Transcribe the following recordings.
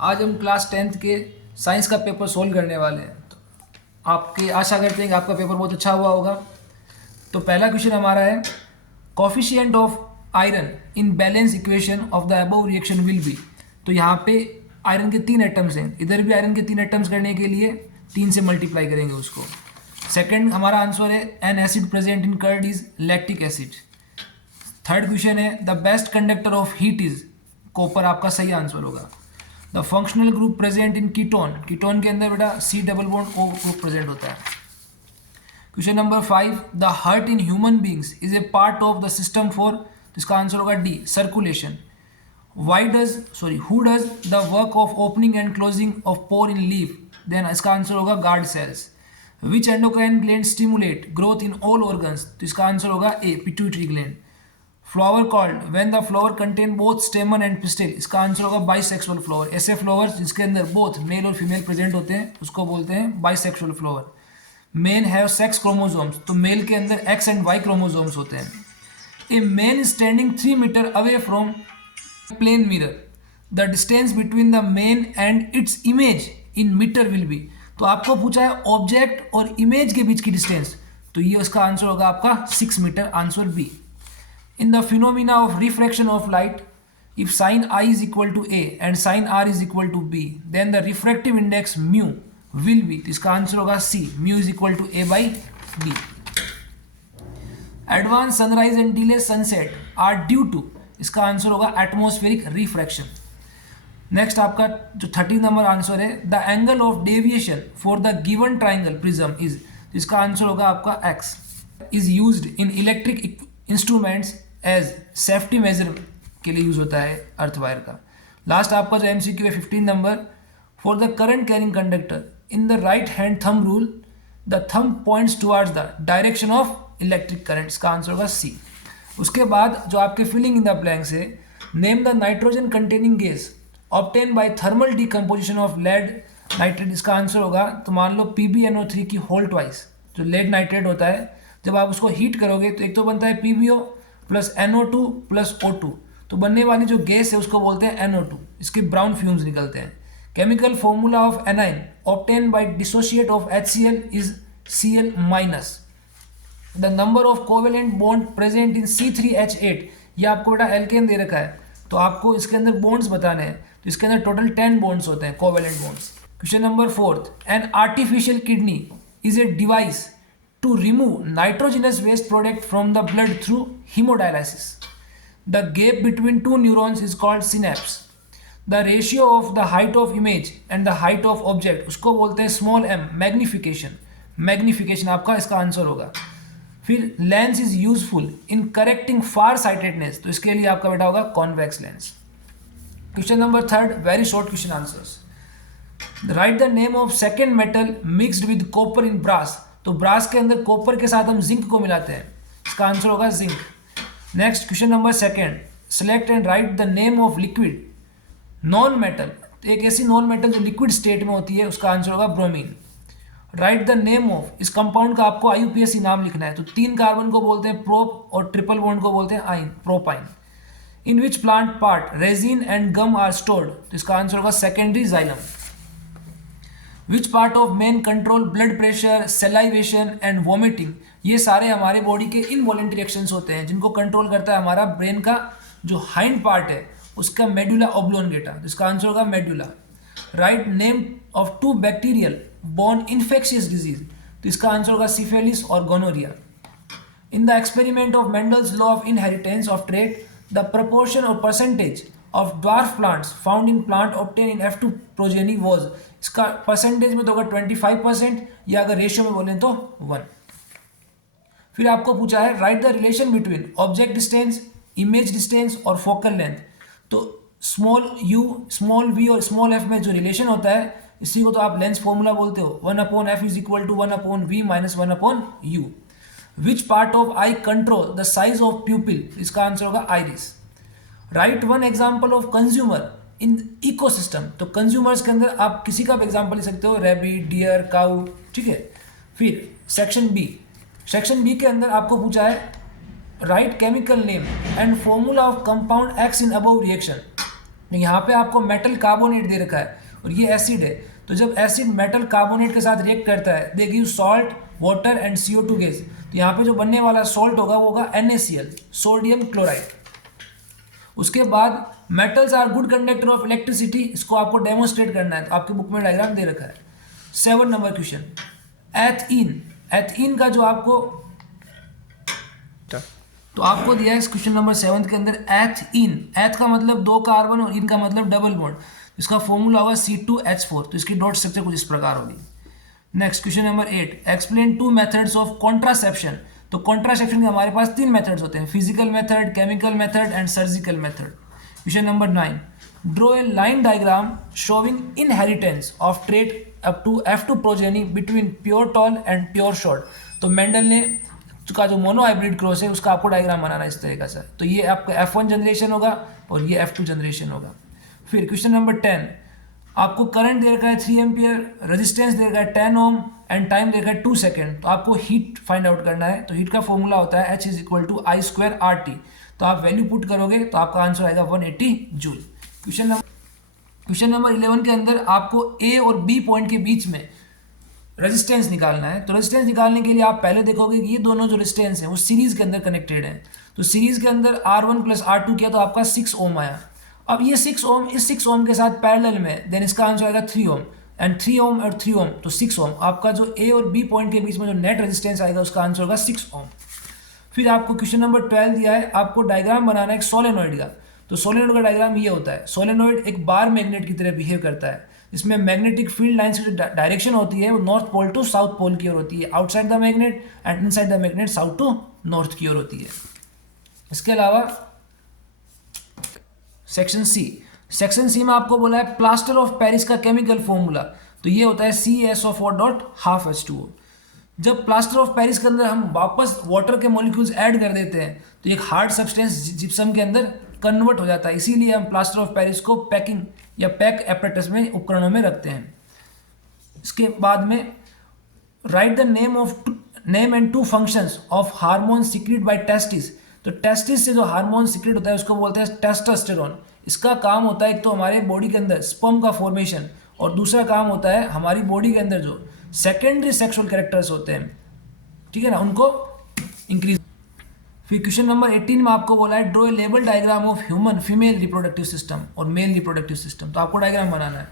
आज हम class 10th के साइंस का पेपर सोल्व करने वाले हैं। तो आपकी आशा करते हैं कि आपका पेपर बहुत अच्छा हुआ होगा। तो पहला क्वेश्चन हमारा है, coefficient of iron in balance equation of the above reaction will be. तो यहाँ पे आयरन के 3 एटम्स हैं, इधर भी आयरन के 3 एटम्स करने के लिए 3 से मल्टीप्लाई करेंगे उसको। सेकंड हमारा आंसर है, an acid present in curd is lactic acid. Third question है, the best conductor of heat is copper, आपका सही आंसर होगा। The functional group present in ketone, ketone के अंदर बेटा C double bond O group present होता है। Question number 5, the heart in human beings is a part of the system for, तो इसका आंसर होगा D, circulation. Who does the work of opening and closing of pore in leaf, then इसका answer होगा guard cells. Which endocrine gland stimulate growth in all organs, तो इसका answer होगा A, pituitary gland. Flower called when the flower contain both stamen and pistil, इसका answer होगा bisexual flower. ऐसे flowers जिसके अंदर बोथ मेल और फीमेल प्रेजेंट होते हैं उसको बोलते हैं bisexual flower. Men have sex chromosomes, तो मेल के अंदर एक्स एंड वाई क्रोमोसोम्स होते हैं। A man standing 3 metre away from plane mirror, the distance between the man and its image in metre will be. तो आपको पूछा है object और इमेज के बीच की डिस्टेंस, तो ये उसका आंसर होगा आपका 6 metre, answer B. In the phenomena of refraction of light, if sin I is equal to A and sin R is equal to B, then the refractive index mu will be, इसका answer होगा C, mu is equal to A by B. Advanced sunrise and delayed sunset are due to, इसका answer होगा atmospheric refraction. Next आपका जो 13 number answer है, the angle of deviation for the given triangle prism is, इसका answer होगा आपका x, is used in electric instruments as safety measure के लिए यूज होता है अर्थ वायर का। लास्ट आपका जो एमसीक्यू है 15 number, for the current carrying conductor in the right hand thumb rule the thumb points towards the direction of electric current, इसका answer होगा सी। उसके बाद जो आपके फिलिंग इन द ब्लैंक्स है, name the nitrogen containing gas obtain by thermal decomposition of lead nitrate, इसका answer होगा, तो मान लो PbNO3 की होल ट्वाइस, जो लेड नाइट्रेट होता है जब आप उसको हीट करोगे तो एक तो बनता है PbO plus NO2 plus O2, तो बनने वाली जो गैस है उसको बोलते हैं NO2, इसके ब्राउन फ्यूम्स निकलते हैं। Chemical formula of anion obtain bye dissociate of HCl is Cl minus. The number of covalent bond present in C3H8, ये आपको बेटा एल्केन दे रखा है, तो आपको इसके अंदर बॉन्ड्स बताने हैं, तो इसके अंदर टोटल 10 बॉन्ड्स होते हैं, covalent bonds. Question number 4, an artificial kidney is a device to remove nitrogenous waste product from the blood through hemodialysis. The gap between two neurons is called synapse. The ratio of the height of image and the height of object उसको बोलते हैं small m, magnification. Magnification आपका इसका answer होगा। फिर lens is useful in correcting far sightedness, तो इसके लिए आपका बेटा होगा convex lens. Question number 3, very short question answers. Write the name of second metal mixed with copper in brass, तो ब्रास के अंदर कॉपर के साथ हम जिंक को मिलाते हैं, इसका आंसर होगा zinc. Next question number 2, select and right the name of liquid non metal, तो एक ऐसी नॉन मेटल जो लिक्विड स्टेट में होती है, उसका आंसर होगा bromine. Right the name of, इस कंपाउंड का आपको IUPAC नाम लिखना है, तो 3 कार्बन को बोलते हैं प्रोप और ट्रिपल बॉन्ड को बोलते हैं yne, propyne. In which plant part resin and gum are stored, तो इसका आंसर होगा secondary xylem. Which part of main control blood pressure, salivation and vomiting, ये सारे हमारे बॉडी के इनवॉलेंटरी एक्शंस होते हैं जिनको कंट्रोल करता है हमारा ब्रेन का जो हाइंड पार्ट है उसका मेडुला ऑब्लोंगेटा, जिसका आंसर होगा medulla. Write name of 2 bacterial borne infectious disease, तो इसका आंसर होगा सिफिलिस और gonorrhoea. In the experiment of Mendel's law of inheritance of trait, the proportion और percentage of dwarf plants found in plant obtain in F2 progeny was, इसका percentage में तो होगा 25%, या अगर रेशियो में बोलें तो 1। फिर आपको पूछा है right the relation between object distance, image distance और फोकल लेंथ, तो स्मॉल u, स्मॉल v और स्मॉल f में जो रिलेशन होता है इसी को तो आप लेंस फॉर्मूला बोलते हो, 1/f is equal to 1/v minus 1/u। Which part of eye control the size of pupil, इसका आंसर होगा iris. Write one example of consumer in ecosystem, तो कंज्यूमर्स के अंदर आप किसी का भी एग्जाम्पल ले सकते हो, रैबिट, डियर, काउ, ठीक है। फिर सेक्शन बी के अंदर आपको पूछा है right chemical name and formula of compound x in above reaction, यहाँ पे आपको मेटल कार्बोनेट दे रखा है और ये एसिड है, तो जब एसिड मेटल कार्बोनेट के साथ रिएक्ट करता है they give salt, water and CO2 gas. तो यहाँ पे जो बनने वाला सॉल्ट होगा वो होगा NaCl, सोडियम क्लोराइड। उसके बाद metals are good conductor of electricity, इसको आपको डेमोन्स्ट्रेट करना है, तो आपके बुक में डायग्राम दे रखा है। 7 नंबर क्वेश्चन, एथीन। एथीन का जो आपको तो आपको दिया है इस क्वेश्चन नंबर 7 के अंदर एथीन। एथ का मतलब 2 कार्बन और इन का मतलब डबल बॉन्ड, इसका फॉर्मूला होगा C2H4, तो इसकी डॉट स्ट्रक्चर कुछ इस प्रकार होगी। Next question number 8, explain 2 methods of contraception. तो कॉन्ट्रासेप्शन के हमारे पास 3 मेथड्स होते हैं, physical method, chemical method and surgical method. Question number 9, draw a line diagram showing inheritance of trait up to F2 progeny between pure tall and pure short. तो Mendel ने का जो मोनो हाइब्रिड क्रॉस है उसका आपको diagram बनाना है इस तरीके से। तो ये आपका F1 जनरेशन होगा और ये F2 जनरेशन होगा। फिर क्वेश्चन नंबर 10, आपको करंट दे रखा है 3 एम्पियर, रेजिस्टेंस दे रखा है 10 ओम एंड टाइम दे रखा है 2 सेकेंड। तो आपको हीट फाइंड आउट करना है, तो हीट का फॉर्मूला होता है H = I² RT। तो आप वैल्यू पुट करोगे तो आपका आंसर आएगा 180 जूल। क्वेश्चन नंबर 11 के अंदर आपको A और B पॉइंट के बीच में रेजिस्टेंस निकालना है। तो रेजिस्टेंस निकालने के लिए आप पहले देखोगे कि ये दोनों जो रेजिस्टेंस हैं वो सीरीज के अंदर कनेक्टेड हैं। तो सीरीज के अंदर R1 + R2 किया तो आपका 6 ओम आया। अब ये 6 ओम इस 6 ओम के साथ पैरेलल में, देन इसका आंसर आएगा 3 ओम एंड 3 ओम और 3 ओम, तो 6 ओम। आपका जो A और B पॉइंट के बीच में जो नेट रेजिस्टेंस आएगा उसका आंसर होगा 6 ओम। फिर आपको क्वेश्चन नंबर 12 दिया है, आपको डायग्राम बनाना है एक सोलेनॉइड का। तो सोलेनॉइड का डायग्राम ये होता है, सोलेनॉइड एक बार मैग्नेट की तरह बिहेव करता है। इसमें मैग्नेटिक फील्ड लाइंस की जो डायरेक्शन होती है वो north pole to south pole की ओर होती है, outside the magnet, and inside the magnet south to north की ओर होती है। इसके अलावा सेक्शन सी में आपको बोला है प्लास्टर ऑफ पेरिस का केमिकल फॉर्मूला। तो ये होता है CaSO4.12H2O। जब प्लास्टर ऑफ पेरिस के अंदर हम वापस वाटर के मॉलिक्यूल्स ऐड कर देते हैं तो एक हार्ड सब्सटेंस जिप्सम के अंदर कन्वर्ट हो जाता है, इसीलिए हम प्लास्टर ऑफ पेरिस को पैकिंग या पैक एपरेटस में उपकरणों में रखते हैं। इसके बाद में write the name and 2 functions of hormone secrete by testis. तो टेस्टिस से जो हार्मोन सिक्रेट होता है उसको बोलते हैं टेस्टोस्टेरोन। इसका काम होता है एक तो हमारे बॉडी के अंदर स्पर्म का फॉर्मेशन, और दूसरा काम होता है हमारी बॉडी के अंदर जो सेकेंडरी सेक्सुअल कैरेक्टर्स होते हैं, ठीक है ना, उनको इंक्रीज। फिर क्वेश्चन नंबर 18 में आपको बोला है draw a label diagram of human female reproductive system और मेल रिप्रोडक्टिव सिस्टम। तो आपको डायग्राम बनाना है।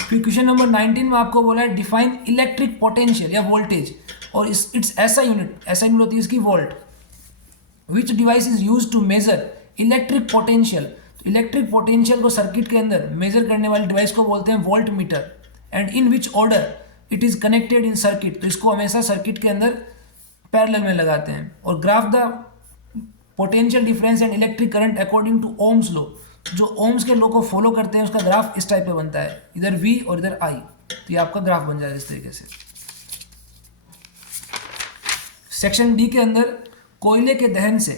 फिर क्वेश्चन नंबर 19 में आपको बोला है डिफाइन इलेक्ट्रिक पोटेंशियल या वोल्टेज, और इट्स ऐसा यूनिट होती है इसकी volt. Which device is use to measure electric potential. तो इलेक्ट्रिक पोटेंशियल को सर्किट के अंदर मेजर करने वाली डिवाइस को बोलते हैं voltmeter. And in which order it is connected in circuit. तो इसको हमेशा सर्किट के अंदर पैरेलल में लगाते हैं। और graph the potential difference and electric current according to Ohm's law. जो ओम्स के लॉ को फॉलो करते हैं उसका ग्राफ इस टाइप पे बनता है, इधर V और इधर I। तो ये आपका ग्राफ बन जाएगा इस तरीके से। सेक्शन D के अंदर कोयले के दहन से